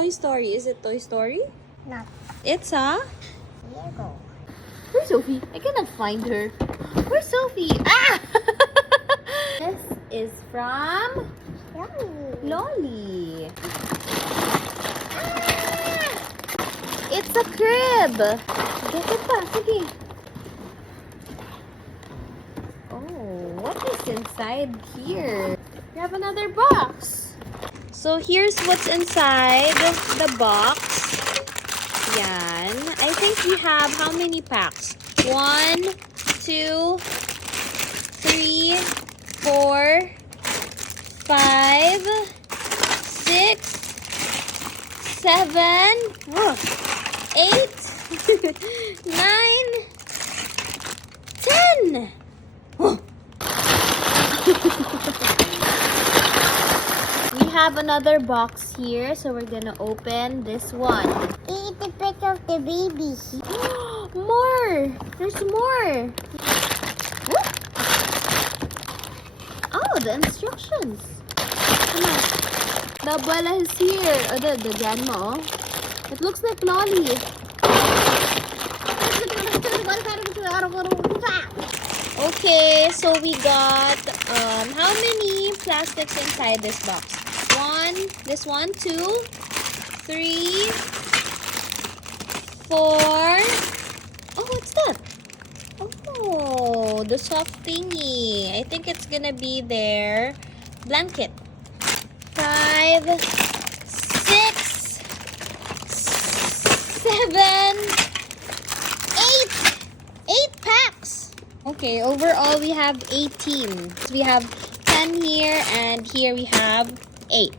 Toy Story? Is it Toy Story? No. It's a... Lego. Where's Sophie? I cannot find her. Where's Sophie? Ah! This is from Lolee. Ah! It's a crib. Get it pa. Sige. Oh, what is inside here? We have another box. So here's what's inside the box. Yan. I think we have how many packs? 1, 2, 3, 4, 5, 6, 7, 8, 9, 10. We have another box here, so we're gonna open this one. Eat the picture of the baby. More! There's more! Oh, the instructions. Come on. The abuela is here. Oh, the grandma. Oh. It looks like Lolee. Okay, so we got how many plastics inside this box? This one, 2, 3, 4. Oh, what's that? Oh, the soft thingy. I think it's gonna be their blanket. 5, 6, 7, 8. 8 packs. Okay, overall we have 18. So we have 10 here, and here we have 8.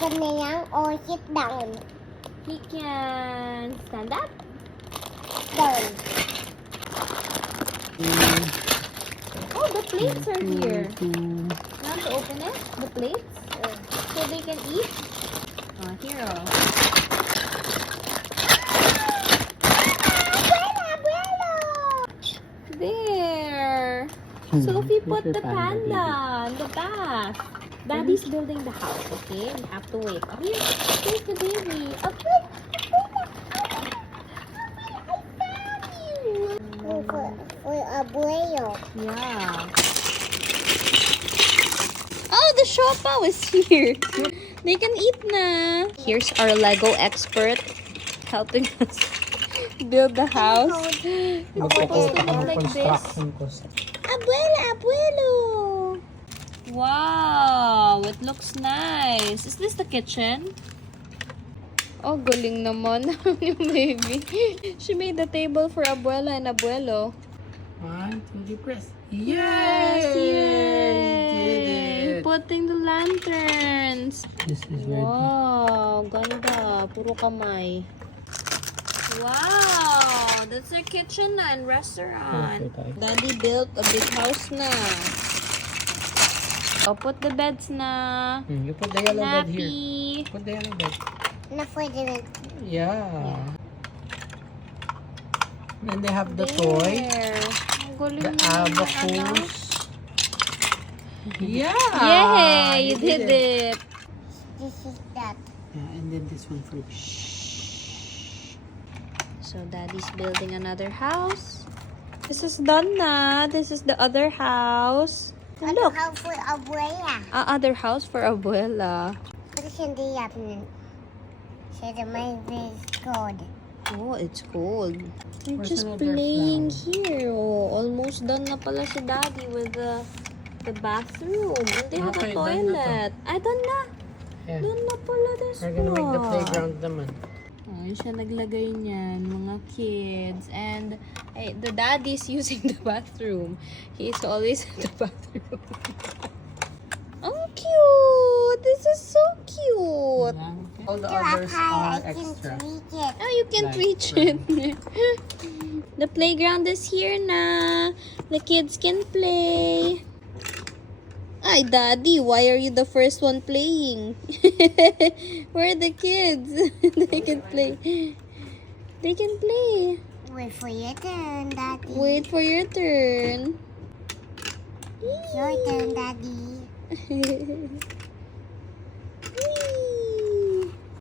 Stand up or sit down. He can stand up. Down. Oh, the plates are here. You want to open it? The plates? So they can eat? Oh, here. There. Sophie put the panda in the back. Daddy's building the house, okay? We have to wait. Oh, here's the baby. Okay. For abuelo. Yeah. Oh, the Shopa was here. They can eat na. Here's our Lego expert helping us build the house. It's supposed to look like this. Abuelo! Wow! It looks nice. Is this the kitchen? Oh, galing naman yung baby. She made the table for Abuela and Abuelo. 1, 2, 3, press. Yes! Yay! Putting the lanterns. This is Wow! Ganda. Puro kamay. Wow! That's our kitchen na and restaurant. Daddy built a big house na. Oh, put the beds na. You put the yellow bed here. Nappy. Put the yellow bed. Na pwede rin. Yeah. And they have the toy. Ang galing The naman, abacus. Yeah! Yay! You did it. This is that. Yeah, and then this one for So Daddy's building another house. This is done na. This is the other house. And look, How for abuela? other house for Abuela. Pero hindi yapin. Siya may cold. Oh, it's cold. We're Where's just another playing here. Oh, almost done na pala si Daddy with the bathroom. And they have a Okay, done na toilet. Ay, done na. Yeah. Done na pala this We're gonna make the one. playground naman. Oh, yun siya naglagay niyan, mga kids. And the daddy's using the bathroom. He's always in the bathroom. Oh, cute! This is so cute! All the others are I can extra. reach it. Oh, you can't Like, reach it. The playground is here na. The kids can play. Ay, Daddy, why are you the first one playing? Where are the kids? They can play. They can play. Wait for your turn, Daddy. Wait for your turn. Your turn, Daddy.